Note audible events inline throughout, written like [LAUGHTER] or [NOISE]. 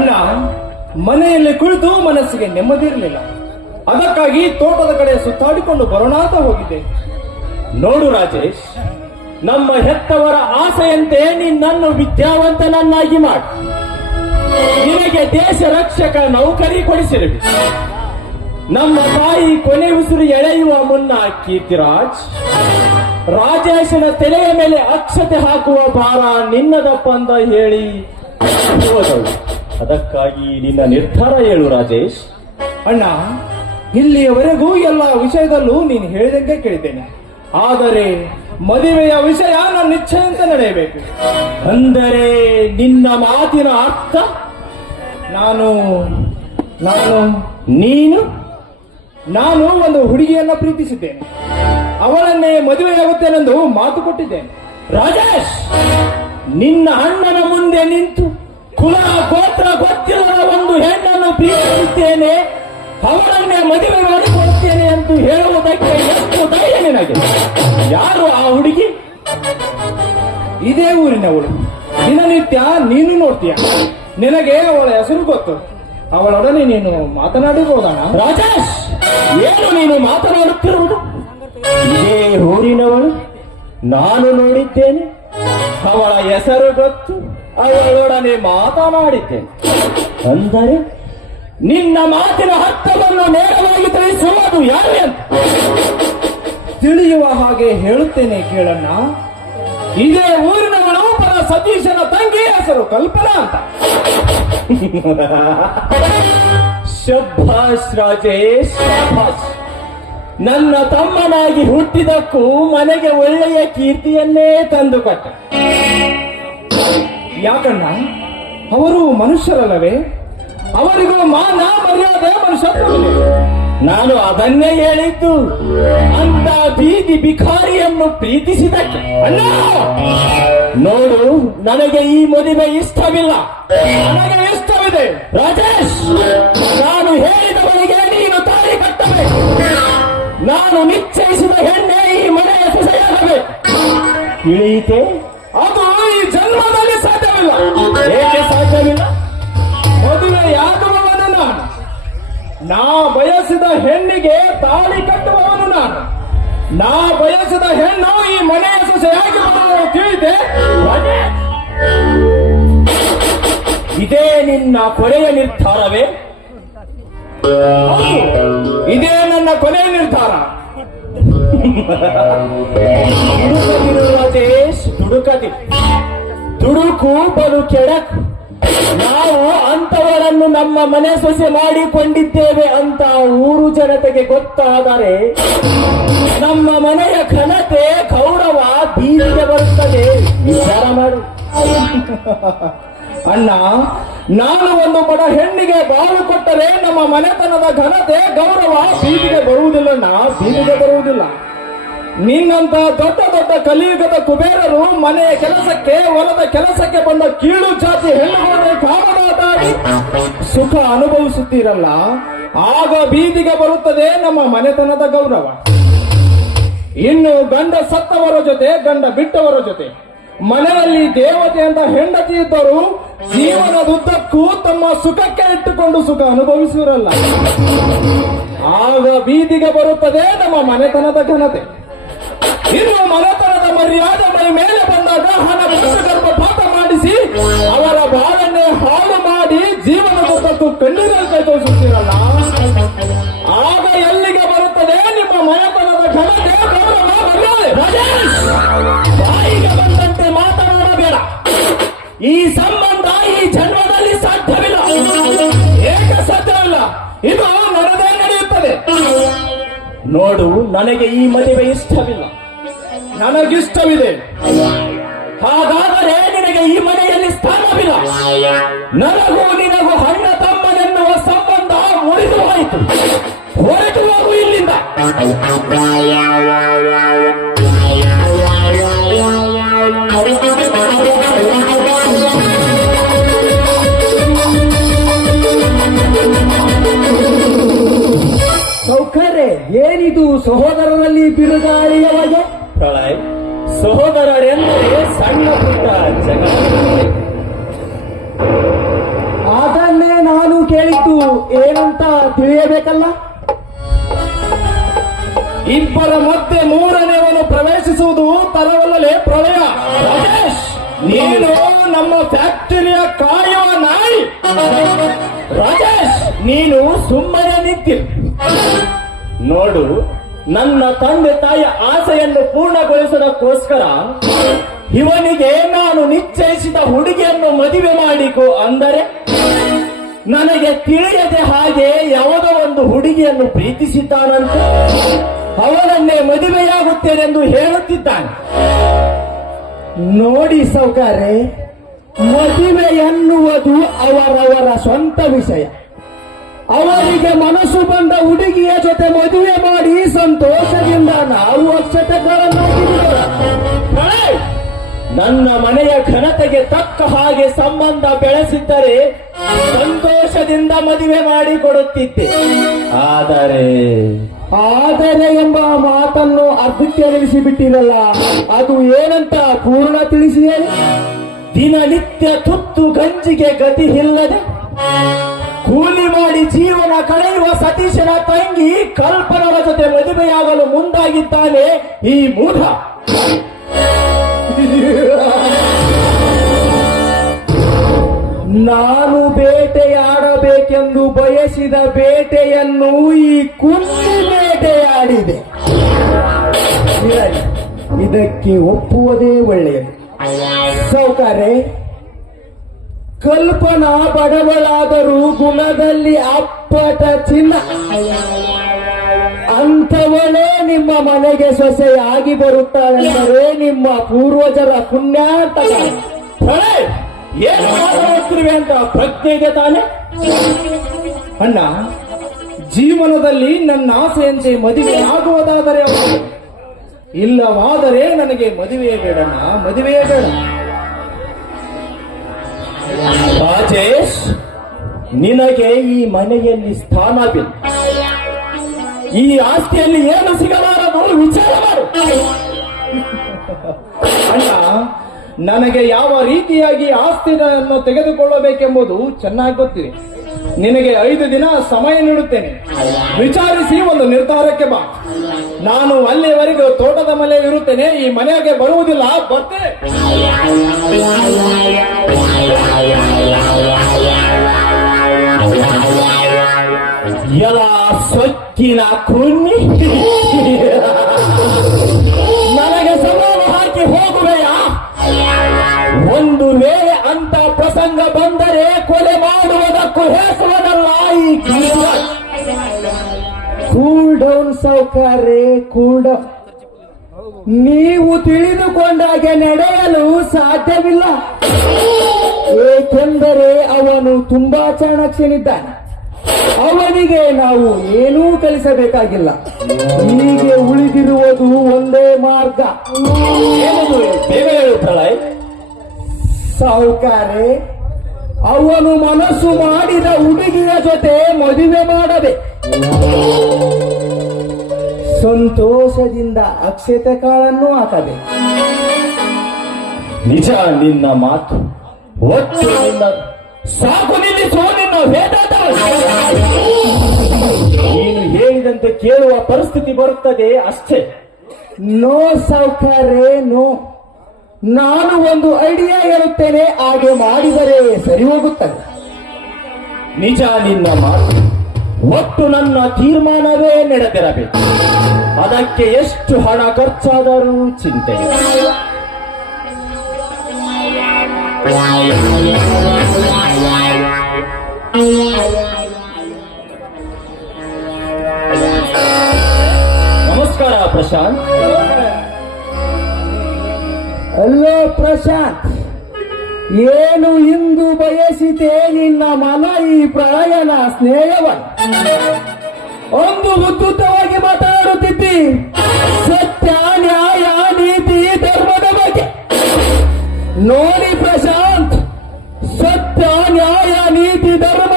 ಅಣ್ಣ ಮನೆಯಲ್ಲಿ ಕುಳಿತು ಮನಸ್ಸಿಗೆ ನೆಮ್ಮದಿ ಇರಲಿಲ್ಲ. ಅದಕ್ಕಾಗಿ ತೋಟದ ಕಡೆ ಸುತ್ತಾಡಿಕೊಂಡು ಬರೋಣ ಅಂತ ಹೋಗಿದ್ದೆ. ನೋಡು ರಾಜೇಶ್, ನಮ್ಮ ಹೆತ್ತವರ ಆಸೆಯಂತೆ ನಿನ್ನನ್ನು ವಿದ್ಯಾವಂತನನ್ನಾಗಿ ಮಾಡಿ. ನಿನಗೆ ದೇಶ ರಕ್ಷಕ ನೌಕರಿ ಕೊಡಿಸಿರಲಿ ನಮ್ಮ ತಾಯಿ ಕೊನೆ ಉಸಿರು ಎಳೆಯುವ ಮುನ್ನ ಕೀರ್ತಿರಾಜ್, ರಾಜೇಶನ ತಲೆಯ ಮೇಲೆ ಅಕ್ಷತೆ ಹಾಕುವ ಭಾರ ನಿನ್ನದಪ್ಪ ಅಂತ ಹೇಳಿ ಅದಕ್ಕಾಗಿ ನಿನ್ನ ನಿರ್ಧಾರ ಹೇಳು ರಾಜೇಶ್. ಅಣ್ಣ ಇಲ್ಲಿಯವರೆಗೂ ಎಲ್ಲ ವಿಷಯದಲ್ಲೂ ನೀನು ಹೇಳಿದಂಗೆ ಕೇಳಿದ್ದೇನೆ. ಆದರೆ ಮದುವೆಯ ವಿಷಯ ನನ್ನ ನಿಶ್ಚಯ ಅಂತ ನಡೆಯಬೇಕು. ಅಂದರೆ ನಿನ್ನ ಮಾತಿನ ಅರ್ಥ? ನಾನು ನಾನು ನೀನು? ನಾನು ಒಂದು ಹುಡುಗಿಯನ್ನ ಪ್ರೀತಿಸಿದ್ದೇನೆ. ಅವಳನ್ನೇ ಮದುವೆಯಾಗುತ್ತೇನೆಂದು ಮಾತು ಕೊಟ್ಟಿದ್ದೇನೆ. ರಾಜೇಶ್ ನಿನ್ನ ಅಣ್ಣನ ಮುಂದೆ ನಿಂತು ಕುಲ, ಗೋತ್ರ ಗೊತ್ತಿರದ ಒಂದು ಹೆಣ್ಣನ್ನು ಪ್ರೀತಿಸುತ್ತೇನೆ ಅವಳನ್ನೇ ಮದುವೆ ಮಾಡಿಕೊಡುತ್ತೇನೆ ಎಂದು ಹೇಳುವುದಕ್ಕೆ ಎಷ್ಟು ಧೈರ್ಯ ನಿನಗೆ? ಯಾರು ಆ ಹುಡುಗಿ? ಇದೇ ಊರಿನವಳು ದಿನನಿತ್ಯ ನೀನು ನೋಡ್ತೀಯ. ನಿನಗೆ ಅವಳ ಹೆಸರು ಗೊತ್ತು. ಅವಳೊಡನೆ ನೀನು ಮಾತನಾಡಿರೋದಣ್ಣ ರಾಜೇಶ್, ಏನು ನೀನು ಮಾತನಾಡುತ್ತಿರುವುದು? ಇದೇ ಊರಿನವಳು. ನಾನು ನೋಡಿದ್ದೇನೆ. ಅವಳ ಹೆಸರು ಗೊತ್ತು. ಅವಳೊಡನೆ ಮಾತನಾಡಿದ್ದೇನೆ ಅಂದರೆ ನಿನ್ನ ಮಾತಿನ ಅರ್ಥವನ್ನು ನೇರವಾಗಿ ತಿಳಿಸುವುದು ಯಾರು ಅಂತ? ತಿಳಿಯುವ ಹಾಗೆ ಹೇಳುತ್ತೇನೆ ಕೇಳಣ್ಣ. ಇದೇ ಊರಿನ ಮನೋಪರ ಸತೀಶನ ತಂಗಿ ಹೆಸರು ಕಲ್ಪನಾ ಅಂತ. ಶಭಾಷ್ ರಾಜೇಶ್ ನನ್ನ ತಮ್ಮನಾಗಿ ಹುಟ್ಟಿದಕ್ಕೂ ಮನೆಗೆ ಒಳ್ಳೆಯ ಕೀರ್ತಿಯನ್ನೇ ತಂದುಕೊಟ್ಟ. ಯಾಕಣ್ಣ ಅವರು ಮನುಷ್ಯರಲ್ಲವೇ? ಅವರಿಗೂ ಮಾನ ಮರ್ಯಾದೆ ಮನುಷ್ಯತ್ವವಿದೆ. ನಾನು ಅದನ್ನೇ ಹೇಳಿದ್ದು. ಅಂತ ಬೀದಿ ಬಿಖಾರಿಯನ್ನು ಪ್ರೀತಿಸಿದಕ್ಕೆ. ನೋಡು, ನನಗೆ ಈ ಮದುವೆ ಇಷ್ಟವಿಲ್ಲ. ನನಗೆ ಇಷ್ಟವಿದೆ. ರಾಜೇಶ್, ನಾನು ಹೇಳಿದವರಿಗೆ ನೀನು ತಾಳಿ ಕಟ್ಟಬೇಕು. ನಾನು ನಿಶ್ಚಯಿಸಿದ ಹೆಣ್ಣೆ ಈ ಮನೆಯ ಸೊಸೆಯಾಗಬೇಕು. ತಿಳಿಯಿತೆ? ಸಾಧ್ಯವಿಲ್ಲ. ಏಕೆ ಸಾಧ್ಯವಿಲ್ಲ? ಮದುವೆಯಾಗುವವನು ನಾನು. ನಾ ಬಯಸಿದ ಹೆಣ್ಣಿಗೆ ತಾಳಿ ಕಟ್ಟುವವನು ನಾನು. ನಾ ಬಯಸಿದ ಹೆಣ್ಣು ಈ ಮನೆಯ ಸೊಸೆಯಾಗಿ ತಿಳಿದೆ. ಇದೇ ನಿನ್ನ ಕೊನೆಯ ನಿರ್ಧಾರವೇ? ಇದೇ ನನ್ನ ಕೊನೆಯ ನಿರ್ಧಾರ. ರಾಜೇಶ್ ದುಡುಕದಿ ದುಡುಕು ಬಲು ಕೆಡಕು. ನಾವು ಅಂತವರನ್ನು ನಮ್ಮ ಮನೆ ಸೊಸೆ ಮಾಡಿಕೊಂಡಿದ್ದೇವೆ ಅಂತ ಊರು ಜನತೆಗೆ ಗೊತ್ತಾದರೆ ನಮ್ಮ ಮನೆಯ ಘನತೆ, ಗೌರವ ಬೀದಿಗೆ ಬರುತ್ತದೆ. ವಿಚಾರ ಮಾಡು. [LAUGHS] ಅಣ್ಣ, ನಾನು ಒಂದು ಬಡ ಹೆಣ್ಣಿಗೆ ಬಾಳು ಕೊಟ್ಟರೆ ನಮ್ಮ ಮನೆತನದ ಘನತೆ, ಗೌರವ ಬೀದಿಗೆ ಬರುವುದಿಲ್ಲಣ್ಣ ಬೀದಿಗೆ ಬರುವುದಿಲ್ಲ. ನಿನ್ನಂತ ದೊಡ್ಡ ದೊಡ್ಡ ಕಲಿಯುಗದ ಕುಬೇರರು ಮನೆಯ ಕೆಲಸಕ್ಕೆ, ಹೊಲದ ಕೆಲಸಕ್ಕೆ ಬಂದ ಕೀಳು ಜಾತಿ ಹೆಣ್ಣುಗಳನ್ನು ಕಾಮದಾಡಿ ಸುಖ ಅನುಭವಿಸುತ್ತೀರಲ್ಲ, ಆಗ ಬೀದಿಗೆ ಬರುತ್ತದೆ ನಮ್ಮ ಮನೆತನದ ಗೌರವ. ಇನ್ನು ಗಂಡ ಸತ್ತವರ ಜೊತೆ, ಗಂಡ ಬಿಟ್ಟವರ ಜೊತೆ, ಮನೆಯಲ್ಲಿ ದೇವತೆ ಅಂತ ಹೆಂಡತಿ ಇದ್ದರು ಜೀವನದುದ್ದಕ್ಕೂ ತಮ್ಮ ಸುಖಕ್ಕೆ ಇಟ್ಟುಕೊಂಡು ಸುಖ ಅನುಭವಿಸಿರಲ್ಲ ಆಗ ಬೀದಿಗೆ ಬರುತ್ತದೆ ನಮ್ಮ ಮನೆತನದ ಘನತೆ. ಇನ್ನು ಮನೆತನದ ಮರ್ಯಾದೆ ಮೈ ಮೇಲೆ ಬಂದಾಗ ಹಣ ಪಾಠ ಮಾಡಿಸಿ ಅವರ ಬಾಳನ್ನೇ ಹಾಳು ಮಾಡಿ ಜೀವನದುದ್ದಕ್ಕೂ ಕಣ್ಣೀರಲ್ಲಿ ಕೈ ತೋರಿಸುತ್ತೀರಲ್ಲ ಆಗ ಎಲ್ಲಿಗೆ ಬರುತ್ತದೆ? ನಿಮ್ಮ ಮನೆತನದ ಘನತೆ ಬಾಯಿಗೆ ಬಂದಂತೆ ಮಾತನಾಡಬೇಡ. ಈ ಸಂಬಂಧ ಈ ಜನ್ಮದಲ್ಲಿ ಸಾಧ್ಯವಿಲ್ಲ. ಏಕ ಅಲ್ಲ ಇದು ನಡೆದೇ ನಡೆಯುತ್ತದೆ. ನೋಡು, ನನಗೆ ಈ ಮದುವೆ ಇಷ್ಟವಿಲ್ಲ. ನನಗಿಷ್ಟವಿದೆ. ಹಾಗಾದರೆ ನಿನಗೆ ಈ ಮನೆಯಲ್ಲಿ ಸ್ಥಾನವಿಲ್ಲ. ನನಗೂ ನಿನಗೂ ಹಣ್ಣ ತಮ್ಮನೆನ್ನುವ ಸಂಬಂಧ ಮುರಿದು ಹೋಯಿತು ಹೊರಟು ಹೋಗು ಇಲ್ಲಿಂದ. ಸೌಕರ್ಯ, ಏನಿದು ಸಹೋದರರಲ್ಲಿ ಬಿರುಗಾಳಿ ತಿಳಿಯವಗೆ ಪ್ರಳಯ್ ಸಹೋದರರೆಂದರೆ ಸಣ್ಣ ಪುಟ್ಟ ಜಗ ಅದನ್ನೇ ನಾನು ಕೇಳಿದ್ದು, ಏನಂತ ತಿಳಿಯಬೇಕಲ್ಲ? ಇಬ್ಬರ ಮತ್ತೆ ಮೂರನೆಯವನು ಪ್ರವೇಶಿಸುವುದು ತರವಲ್ಲಲೇ ಪ್ರಳಯ. ನೀನು ನಮ್ಮ ಫ್ಯಾಕ್ಟರಿಯ ಕಾಯುವ ನಾಯಿ. ರಾಜೇಶ್, ನೀನು ಸುಮ್ಮನೆ ನಿಂತಿರು. ನೋಡು ನನ್ನ ತಂದೆ ತಾಯಿಯ ಆಸೆಯನ್ನು ಪೂರ್ಣಗೊಳಿಸುವುದಕ್ಕೋಸ್ಕರ ಇವನಿಗೆ ನಾನು ನಿಶ್ಚಯಿಸಿದ ಹುಡುಗಿಯನ್ನು ಮದುವೆ ಮಾಡಿಕೊ ಅಂದರೆ ನನಗೆ ತಿಳಿಯದೆ ಹಾಗೆ ಯಾವುದೋ ಒಂದು ಹುಡುಗಿಯನ್ನು ಪ್ರೀತಿಸಿದ್ದಾನಂತೆ ಅವನನ್ನೇ ಮದುವೆಯಾಗುತ್ತೇನೆಂದು ಹೇಳುತ್ತಿದ್ದಾನೆ. ನೋಡಿ ಸೌಕಾರೆ ಮದುವೆ ಎನ್ನುವುದು ಅವರವರ ಸ್ವಂತ ವಿಷಯ. ಅವರಿಗೆ ಮನಸ್ಸು ಬಂದ ಹುಡುಗಿಯ ಜೊತೆ ಮದುವೆ ಮಾಡಿ ಸಂತೋಷದಿಂದ ನಾವು ಅಕ್ಷತೆಗಳನ್ನು ನನ್ನ ಮನೆಯ ಘನತೆಗೆ ತಕ್ಕ ಹಾಗೆ ಸಂಬಂಧ ಬೆಳೆಸಿದ್ದರೆ ಸಂತೋಷದಿಂದ ಮದುವೆ ಮಾಡಿ ಕೊಡುತ್ತಿದ್ದೆ. ಆದರೆ ಆದರೆ ಎಂಬ ಮಾತನ್ನು ಅರ್ಧಕ್ಕೆ ನಿಲ್ಲಿಸಿಬಿಟ್ಟಿರಲ್ಲ ಅದು ಏನಂತ ಪೂರ್ಣ ತಿಳಿಸಿಯೇ ದಿನನಿತ್ಯ ತುತ್ತು ಗಂಜಿಗೆ ಗತಿ ಇಲ್ಲದೆ ಕೂಲಿ ಮಾಡಿ ಜೀವನ ಕಳೆಯುವ ಸತೀಶನ ತಂಗಿ ಕಲ್ಪನರ ಜೊತೆ ಮದುವೆಯಾಗಲು ಮುಂದಾಗಿದ್ದಾನೆ ಈ ಮೂಢ. ನಾನು ಬೇಟೆಯಾಡಬೇಕೆಂದು ಬಯಸಿದ ಬೇಟೆಯನ್ನು ಈ ಕುರ್ಸಿ ಬೇಟೆಯಾಡಿದೆ. ಇದಕ್ಕೆ ಒಪ್ಪುವುದೇ ಒಳ್ಳೆಯದು. ಸೌಕರ್ಯ. ಕಲ್ಪನಾ ಬಡವಳಾದರೂ ಗುಣದಲ್ಲಿ ಅಪ್ಪಟ ಚಿನ್ನ. ಅಂಥವಳೇ ನಿಮ್ಮ ಮನೆಗೆ ಸೊಸೆಯಾಗಿ ಬರುತ್ತಾಳೆಂದರೆ ನಿಮ್ಮ ಪೂರ್ವಜರ ಪುಣ್ಯ ಅಂತ ಏನು ಅಂತ ಪ್ರಜ್ಞೆ ಇದೆ ತಾನೆ? ಅಣ್ಣ, ಜೀವನದಲ್ಲಿ ನನ್ನ ಆಸೆಯಂತೆ ಮದುವೆ ಆಗುವುದಾದರೆ ಇಲ್ಲವಾದರೆ ನನಗೆ ಮದುವೆಯೇ ಬೇಡಣ್ಣ, ಮದುವೆಯೇ ಬೇಡ. ರಾಜೇಶ್ ನಿನಗೆ ಈ ಮನೆಯಲ್ಲಿ ಸ್ಥಾನವಿಲ್ಲ ಈ ಆಸ್ತಿಯಲ್ಲಿ ಏನು ಸಿಗಲಾರದು ವಿಚಾರ ಮಾಡು. ಅಣ್ಣ, ನನಗೆ ಯಾವ ರೀತಿಯಾಗಿ ಆಸ್ತಿಯನ್ನು ತೆಗೆದುಕೊಳ್ಳಬೇಕೆಂಬುದು ಚೆನ್ನಾಗಿ ಗೊತ್ತಿದೆ. ನಿನಗೆ ಐದು ದಿನ ಸಮಯ ನೀಡುತ್ತೇನೆ. ವಿಚಾರಿಸಿ ಒಂದು ನಿರ್ಧಾರಕ್ಕೆ ಬಾ. ನಾನು ಅಲ್ಲಿಯವರೆಗೂ ತೋಟದ ಮನೆ ಇರುತ್ತೇನೆ. ಈ ಮನೆಗೆ ಬರುವುದಿಲ್ಲ. ಬರ್ತೇನೆ ಎಲ ಸೊಕ್ಕಿನ ಕುನ್ನಿ ನನಗೆ ಸವಾಲು ಹಾಕಿ ಹೋಗುವೆಯಾ? ಒಂದು ವೇಳೆ ಅಂತ ಪ್ರಸಂಗ ಬಂದರೆ ಕೊಲೆ ಮಾಡುವುದಕ್ಕೂ ಹೆಸುವುದಲ್ಲ ಈ ಕೂಲ್ ಡೌನ್ ಸೌಕರ್ಯ ಕೂಲ್ ಡೌನ್ ನೀವು ತಿಳಿದುಕೊಂಡಾಗೆ ನಡೆಯಲು ಸಾಧ್ಯವಿಲ್ಲ. ಏಕೆಂದರೆ ಅವನು ತುಂಬಾ ಚಾಣಾಕ್ಷನಿದ್ದಾನೆ ಅವನಿಗೆ ನಾವು ಏನೂ ಕಲಿಸಬೇಕಾಗಿಲ್ಲ. ಹೀಗೆ ಉಳಿದಿರುವುದು ಒಂದೇ ಮಾರ್ಗ. ಸಾಹುಕಾರೆ, ಅವನು ಮನಸ್ಸು ಮಾಡಿದ ಹುಡುಗಿಯ ಜೊತೆ ಮದುವೆ ಮಾಡದೆ. ಸಂತೋಷದಿಂದ ಅಕ್ಷತೆ ಕಾಳನ್ನು ಹಾಕದೆ ನಿಜ ನಿನ್ನ ಮಾತು ಸಾಕು ನಿಲ್ಲಿಸೋ. ಕೇಳುವ ಪರಿಸ್ಥಿತಿ ಬರುತ್ತದೆ ಅಷ್ಟೇ. ನೋ ಸಾವುಕಾರೇ ನಾನು ಒಂದು ಐಡಿಯಾ ಹೇಳುತ್ತೇನೆ, ಹಾಗೆ ಮಾಡಿದರೆ ಸರಿ ಹೋಗುತ್ತದೆ. ನಿಜ ನಿನ್ನ ಮಾತು. ಒಟ್ಟು ನನ್ನ ತೀರ್ಮಾನವೇ ನಡೆದಿರಬೇಕು. ಅದಕ್ಕೆ ಎಷ್ಟು ಹಣ ಖರ್ಚಾದರೂ ಚಿಂತೆ ಇಲ್ಲ. ಪ್ರಶಾಂತ್? ಅಲ್ಲೋ ಪ್ರಶಾಂತ್, ಏನು ಇಂದು ಬಯಸಿತೆ ನಿನ್ನ ಮನ ಈ ಪ್ರಾಯನ ಸ್ನೇಹವ ಒಂದು ಉದ್ಭುತವಾಗಿ ಮಾತಾಡುತ್ತಿದ್ದಿ, ಸತ್ಯ, ನ್ಯಾಯ, ನೀತಿ, ಧರ್ಮದ ಬಗ್ಗೆ. ನೋಡಿ ಪ್ರಶಾಂತ್, ಸತ್ಯ, ನ್ಯಾಯ, ನೀತಿ ಧರ್ಮವೆಂದು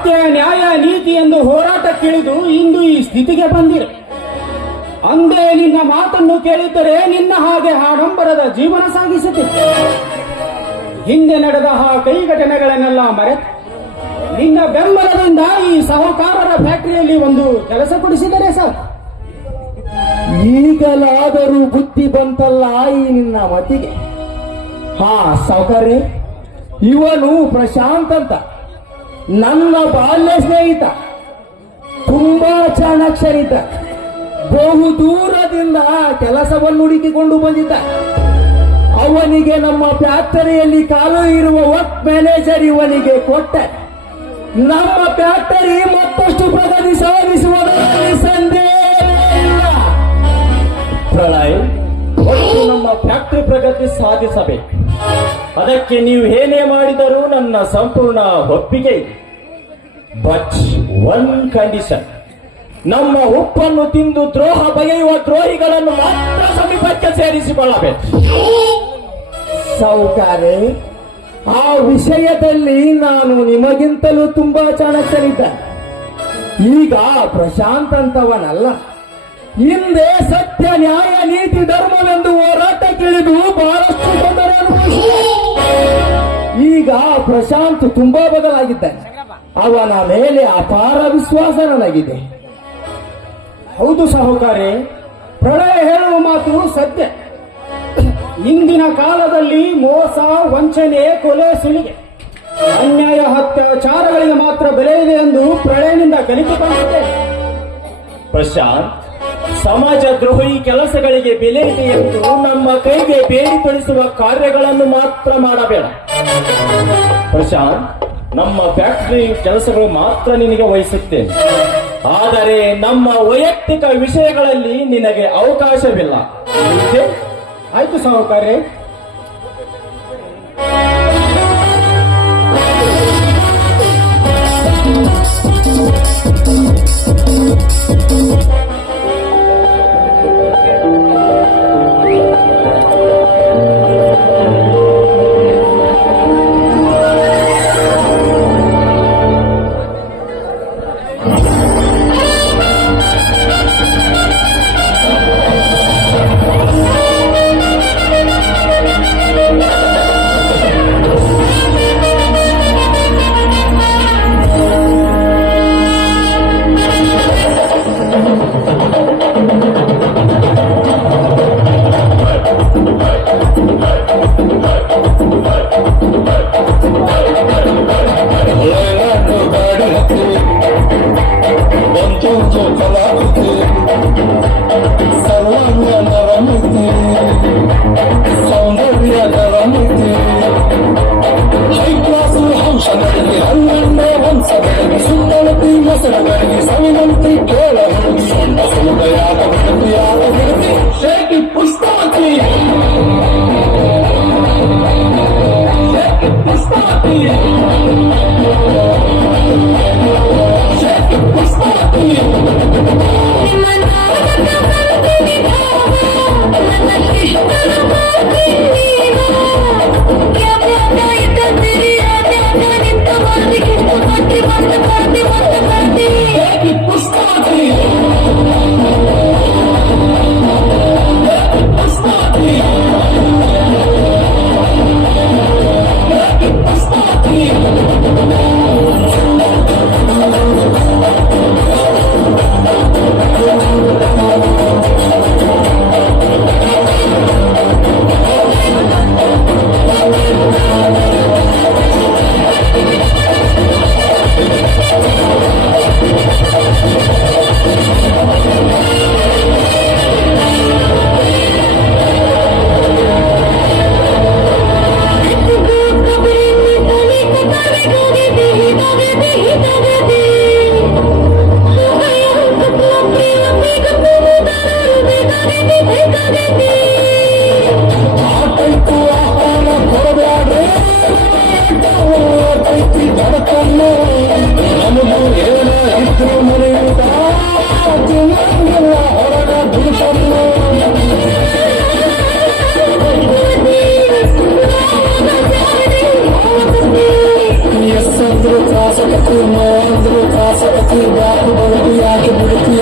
ಸತ್ಯ, ನ್ಯಾಯ, ನೀತಿ ಎಂದು ಹೋರಾಟಕ್ಕಿಳಿದು ಇಂದು ಈ ಸ್ಥಿತಿಗೆ ಬಂದಿದೆ. ಅಂದೇ ನಿನ್ನ ಮಾತನ್ನು ಕೇಳಿದ್ದರೆ ನಿನ್ನ ಹಾಗೆ ಆಡಂಬರದ ಜೀವನ ಸಾಗಿಸಿತು ಹಿಂದೆ ನಡೆದ ಆ ಕೈ ಘಟನೆಗಳನ್ನೆಲ್ಲ ಮರೆತು, ನಿನ್ನ ಬೆಂಬಲದಿಂದ ಈ ಸಹಕಾರರ ಫ್ಯಾಕ್ಟರಿಯಲ್ಲಿ ಒಂದು ಕೆಲಸ ಕೊಡಿಸಿದರೆ ಸರ್ ಈಗಲಾದರೂ ಬುದ್ಧಿ ಬಂತಲ್ಲ ಈ ನಿನ್ನ ಮತಿಗೆ. ಹಾ ಸೌಕರ್ಯ ಇವನು ಪ್ರಶಾಂತ್ ಅಂತ. ನನ್ನ ಬಾಲ್ಯ ಸ್ನೇಹಿತ ತುಂಬಾ ಚಾಣಾಕ್ಷರಿತ ಬಹು ದೂರದಿಂದ ಕೆಲಸವನ್ನು ಹುಡುಕಿಕೊಂಡು ಬಂದಿದ್ದ. ಅವನಿಗೆ ನಮ್ಮ ಫ್ಯಾಕ್ಟರಿಯಲ್ಲಿ ಕಾಲು ಇರುವ ವರ್ಕ್ ಮ್ಯಾನೇಜರ್ ಇವನಿಗೆ ಕೊಟ್ಟೆ. ನಮ್ಮ ಫ್ಯಾಕ್ಟರಿ ಮತ್ತಷ್ಟು ಪ್ರಗತಿ ಸಾಧಿಸುವುದರಲ್ಲಿ ಸಂದೇಹ ಪ್ರಳಯ್ ಒಟ್ಟು ನಮ್ಮ ಫ್ಯಾಕ್ಟರಿ ಪ್ರಗತಿ ಸಾಧಿಸಬೇಕು. ಅದಕ್ಕೆ ನೀವು ಏನೇ ಮಾಡಿದರೂ ನನ್ನ ಸಂಪೂರ್ಣ ಒಪ್ಪಿಗೆ ಇದೆ. ಬಟ್ ಒನ್ ಕಂಡೀಷನ್ ನಮ್ಮ ಉಪ್ಪನ್ನು ತಿಂದು ದ್ರೋಹ ಬಗೆಯುವ ದ್ರೋಹಿಗಳನ್ನು ಮಾತ್ರ ಸಮೀಪಕ್ಕೆ ಸೇರಿಸಿಕೊಳ್ಳಬೇಕು. ಸಾಹುಕಾರೆ ಆ ವಿಷಯದಲ್ಲಿ ನಾನು ನಿಮಗಿಂತಲೂ ತುಂಬಾ ಚಾಣಕ್ಯರಿದ್ದ ಈಗ ಪ್ರಶಾಂತ್ ಅಂತವನಲ್ಲ. ಹಿಂದೆ ಸತ್ಯ, ನ್ಯಾಯ, ನೀತಿ, ಧರ್ಮವೆಂದು ತಿಳಿದು ಬಹಳಷ್ಟು ಈಗ ಪ್ರಶಾಂತ್ ತುಂಬಾ ಬದಲಾಗಿದ್ದಾನೆ. ಅವನ ಮೇಲೆ ಅಪಾರ ವಿಶ್ವಾಸ ನನಗಿದೆ. ಹೌದು ಸಹಕಾರಿ ಪ್ರಳಯ ಹೇಳುವ ಮಾತು ಸತ್ಯ. ಇಂದಿನ ಕಾಲದಲ್ಲಿ ಮೋಸ, ವಂಚನೆ, ಕೊಲೆ, ಸುಲಿಗೆ, ಅನ್ಯಾಯ, ಅತ್ಯಾಚಾರಗಳಿಗೆ ಮಾತ್ರ ಬೆಲೆ ಇದೆ ಎಂದು ಪ್ರಳಯದಿಂದ ಕಲಿತುಕೊಂಡಿದೆ ಪ್ರಶಾಂತ್, ಸಮಾಜ ದ್ರೋಹಿ ಕೆಲಸಗಳಿಗೆ ಬೆಲೆ ಇದೆ ಎಂದು ನಮ್ಮ ಕೈಗೆ ಬೇಡಿ ಕಾರ್ಯಗಳನ್ನು ಮಾತ್ರ ಮಾಡಬೇಡ. ಪ್ರಶಾಂತ್ ನಮ್ಮ ಫ್ಯಾಕ್ಟರಿ ಕೆಲಸಗಳು ಮಾತ್ರ ನಿನಗೆ ವಹಿಸುತ್ತೇನೆ ಆದರೆ ನಮ್ಮ ವೈಯಕ್ತಿಕ ವಿಷಯಗಳಲ್ಲಿ ನಿನಗೆ ಅವಕಾಶವಿಲ್ಲ? ಆಯ್ತು ಸಹಕಾರಿ ಎಸ್ ಅಂದ್ರು Kıyma, kıyma, kıyma, kıyma, kıyma, kıyma, kıyma, kıyma,